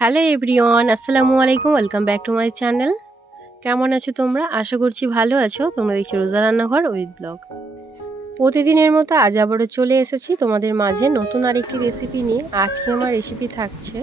Hello everyone, আসসালামু আলাইকুম। Welcome back to my channel. কেমন আছো তোমরা? আশা করছি ভালো আছো। তোমরা দেখছো রোজা রান্নাঘর উইথ ব্লগ। প্রতিদিনের মতো আজ আবারও চলে এসেছি তোমাদের মাঝে নতুন আরেকটি রেসিপি নিয়ে। আজকে আমার রেসিপি থাকছে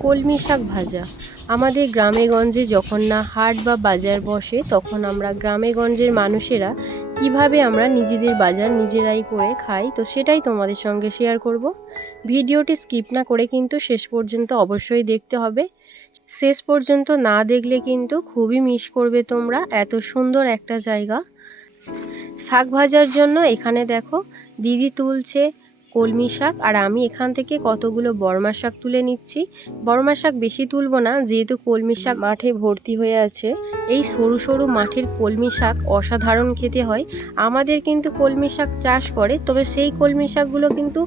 কলমি শাক ভাজা। আমাদের গ্রামে গঞ্জে যখন না হাট বা বাজার বসে, তখন আমরা গ্রামে গঞ্জের মানুষেরা কিভাবে আমরা নিজেদের বাজার নিজেরাই করে খাই, তো সেটাই তোমাদের সঙ্গে শেয়ার করব। ভিডিওটি স্কিপ না করে কিন্তু শেষ পর্যন্ত অবশ্যই দেখতে হবে। শেষ পর্যন্ত না দেখলে কিন্তু খুবই মিস করবে তোমরা এত সুন্দর একটা জায়গা। শাক ভাজার জন্য এখানে দেখো দিদি তুলছে কলমি শাক, আর আমি এখান থেকে কতগুলো বর্মা শাক তুলে নিচ্ছি। বর্মা শাক বেশি তুলব না, যেহেতু কলমি শাক মাঠে ভর্তি হয়ে আছে। এই সরু সরু মাঠের কলমি শাক অসাধারণ খেতে হয়। আমাদের কিন্তু কলমি শাক চাষ করে, তবে সেই কলমি শাকগুলো কিন্তু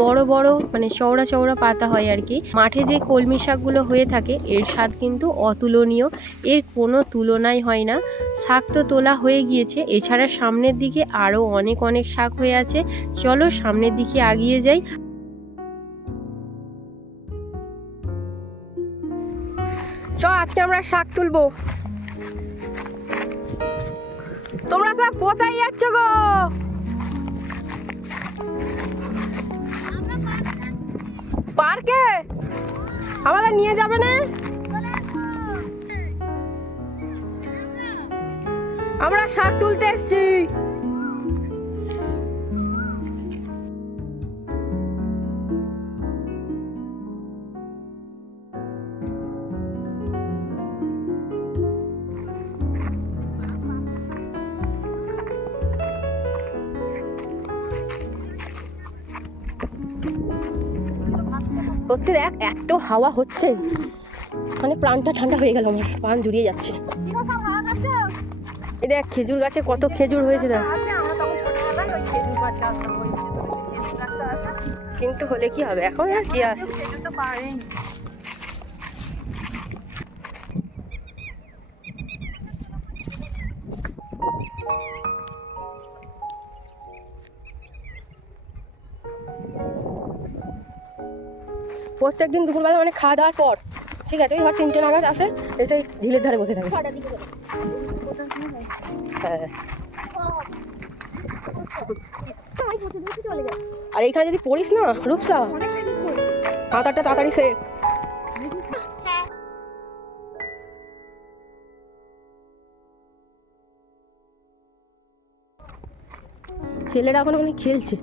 বড় বড় মানে চওড়া চওড়া পাতা হয় আর কি। মাঠে যে কলমি শাকগুলো হয়ে থাকে এর স্বাদ কিন্তু অতুলনীয়, এর কোনো তুলনাই হয় না। শাক তো তোলা হয়ে গিয়েছে, এছাড়া সামনের দিকে আরও অনেক অনেক শাক হয়ে আছে। চলো সামনের দিকে এগিয়ে যাই। আজকে আমরা শাক তুলবো। তোমরা সব কোথায় যাচ্ছ গো? পার্কে? আমাদের নিয়ে যাবে না? আমরা শাক তুলতে এসেছি। সত্যি দেখ, এত হাওয়া হচ্ছে, মানে প্রাণটা ঠান্ডা হয়ে গেল, আমার প্রাণ জুড়িয়ে যাচ্ছে। এই দেখ খেজুর গাছে কত খেজুর হয়েছে দেখ। কিন্তু হলে কি হবে, এখন আর কি আছে। প্রত্যেকদিন দুপুরবেলা মানে খাওয়া দাওয়ার পর, ঠিক আছে, ওই ধর 3টে নাগাদ আসে, এসে ঝিলের ধারে বসে থাকে। হ্যাঁ, আর এইখানে যদি পড়িস না রূপসা, সাঁতারটা তাড়াতাড়ি শেখ। ছেলেরা এখন ওখানে খেলছে।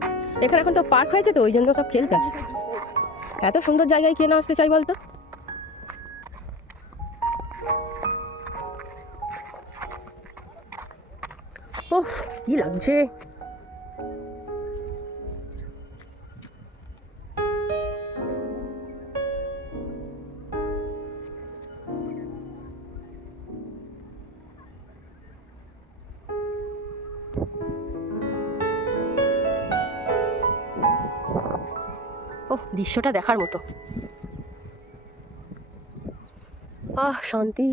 এখানে এখন তো পার্ক হয়েছে, তো ওই জন্য সব খেলতে আসে। এত সুন্দর জায়গায় কে না আসতে চাই বলতো। ওহ, কি লাগছে। ওহ, দৃশ্যটা দেখার মতো। আহ, শান্তি।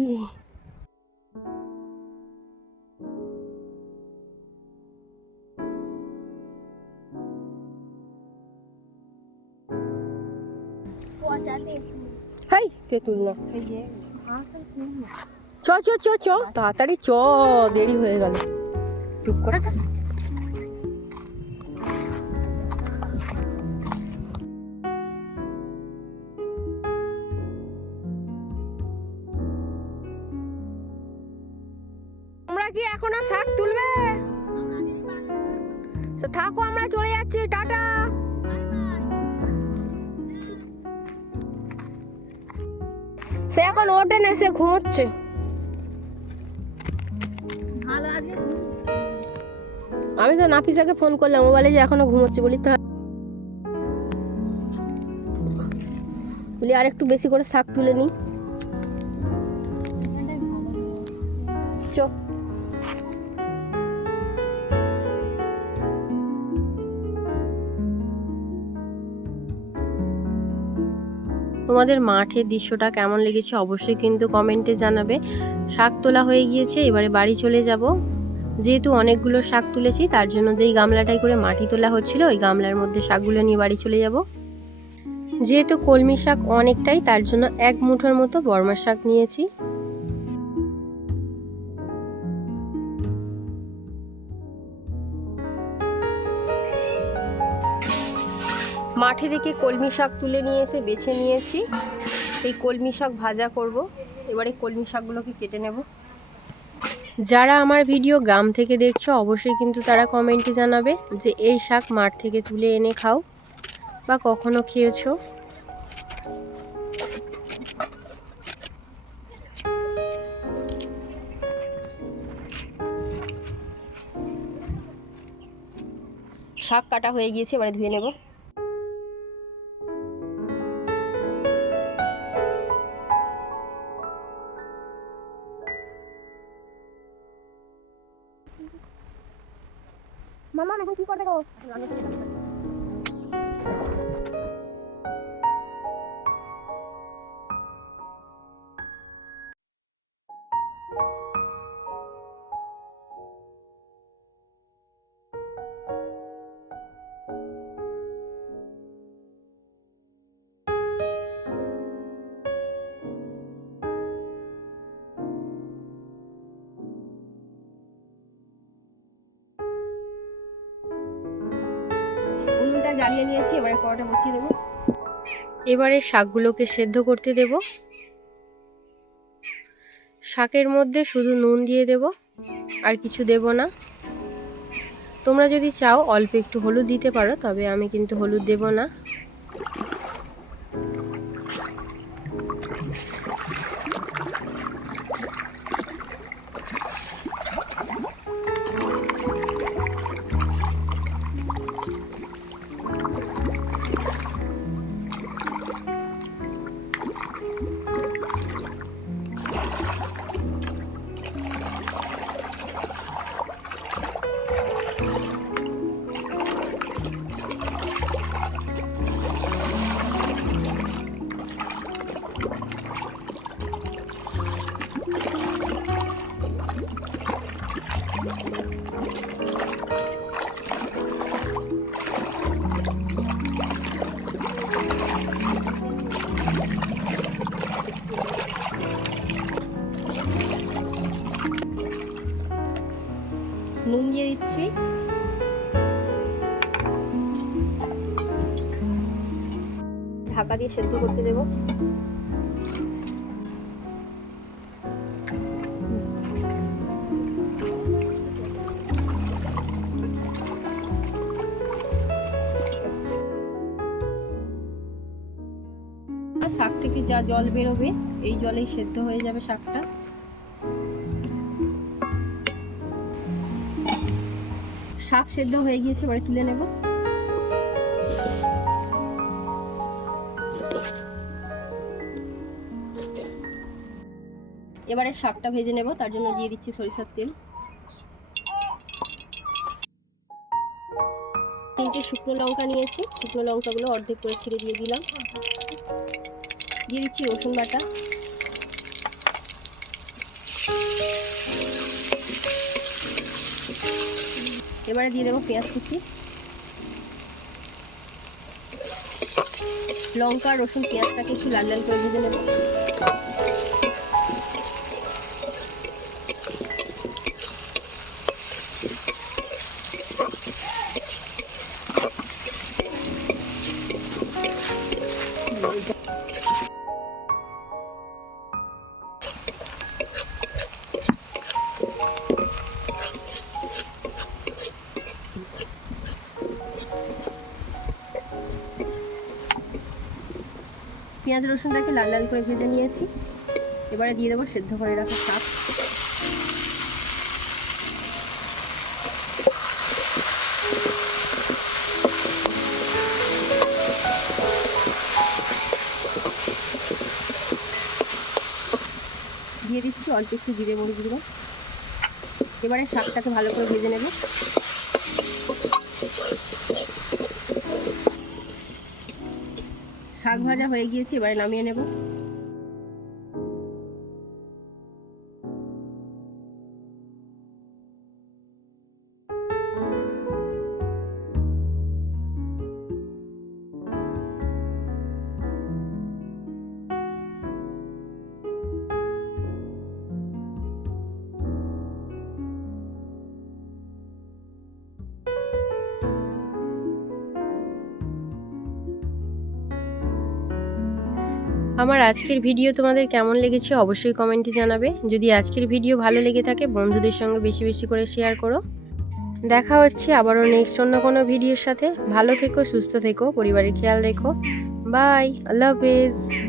হাই, তেঁতুল না। চ চ চ চ, তাড়াতাড়ি চ, দেরি হয়ে গেল। চুপ করে। তোমরা কি এখনো শাক তুলবে? থাকো, আমরা চলে যাচ্ছি, টাটা। সে এখন ওঠে না, সে ঘুমোচ্ছে। আমি তো নাফিসাকে ফোন করলাম, ও বলে যে এখনো ঘুমোচ্ছে। বলি আর একটু বেশি করে শাক তুলে নি। চ। তোমাদের মাঠের দৃশ্যটা কেমন লেগেছে অবশ্যই কিন্তু কমেন্টে জানাবে। শাক তোলা হয়ে গিয়েছে, এবারে বাড়ি চলে যাব। যেহেতু অনেকগুলো শাক তুলেছি, তার জন্য যেই গামলাটাই করে মাটি তোলা হচ্ছিল, ওই গামলার মধ্যে শাকগুলো নিয়ে বাড়ি চলে যাব। যেহেতু কলমি শাক অনেকটাই, তার জন্য 1 মুঠোর মতো বর্মা শাক নিয়েছি। মাঠে থেকে কলমি শাক তুলে নিয়ে এসে বেছে নিয়েছি। এই কলমি শাক ভাজা করব। এবারে কলমি শাকগুলোকে কেটে নেব। যারা আমার ভিডিও গ্রাম থেকে দেখছো অবশ্যই কিন্তু তারা কমেন্টে জানাবে যে এই শাক মাঠ থেকে তুলে এনে খাও বা কখনো খেয়েছো। শাক কাটা হয়ে গিয়েছে, এবারে ধুয়ে নেব। মামা এখন কি করবে গো? উনুনটা জ্বালিয়ে নিয়েছি, এবারে কড়াটা বসিয়ে দেব। এবারে শাকগুলোকে সেদ্ধ করতে দেব। শাকের মধ্যে শুধু নুন দিয়ে দেব, আর কিছু দেব না। তোমরা যদি চাও অল্প একটু হলুদ দিতে পারো, তবে আমি কিন্তু হলুদ দেব না। নুন দিয়ে দিচ্ছি। ঢাকা দিয়ে সেদ্ধ করতে দেব। শাক থেকে যা জল বেরোবে এই জলেই সেদ্ধ হয়ে যাবে শাকটা। শাক সেদ্ধ হয়ে গিয়েছে, এবারে তুলে নেব। এবারে শাকটা ভেজে নেব, তার জন্য দিয়ে দিচ্ছি সরিষার তেল। 3টে শুকনো লঙ্কা নিয়েছি, শুকনো লঙ্কাগুলো অর্ধেক করে ছিঁড়ে দিয়ে দিলাম। দিয়ে দিচ্ছি রসুন বাটা। এবারে দিয়ে দেবো পেঁয়াজ কুচি। লঙ্কা রসুন পেঁয়াজটাকে একটু লাল লাল করে ভেজে নেব। পেঁয়াজ রসুনটাকে লাল লাল করে ভেজে নিয়েছি। এবারে দিয়ে দেবো সেদ্ধ করে রাখা শাক। দিয়ে দিচ্ছি অল্প একটু জিরে মরিচ গুঁড়ো। এবারে শাকটাকে ভালো করে ভেজে নেব। শাক ভাজা হয়ে গিয়েছে, এবারে নামিয়ে নেব। আমার আজকের ভিডিও তোমাদের কেমন লেগেছে অবশ্যই কমেন্টে জানাবে। যদি আজকের ভিডিও ভালো লেগে থাকে বন্ধুদের সঙ্গে বেশি বেশি করে শেয়ার করো। দেখা হচ্ছে আবারও নেক্সট অন্য কোনো ভিডিওর সাথে। ভালো থেকো, সুস্থ থেকো, পরিবারের খেয়াল রেখো। বাই, আল্লাহ হাফেজ।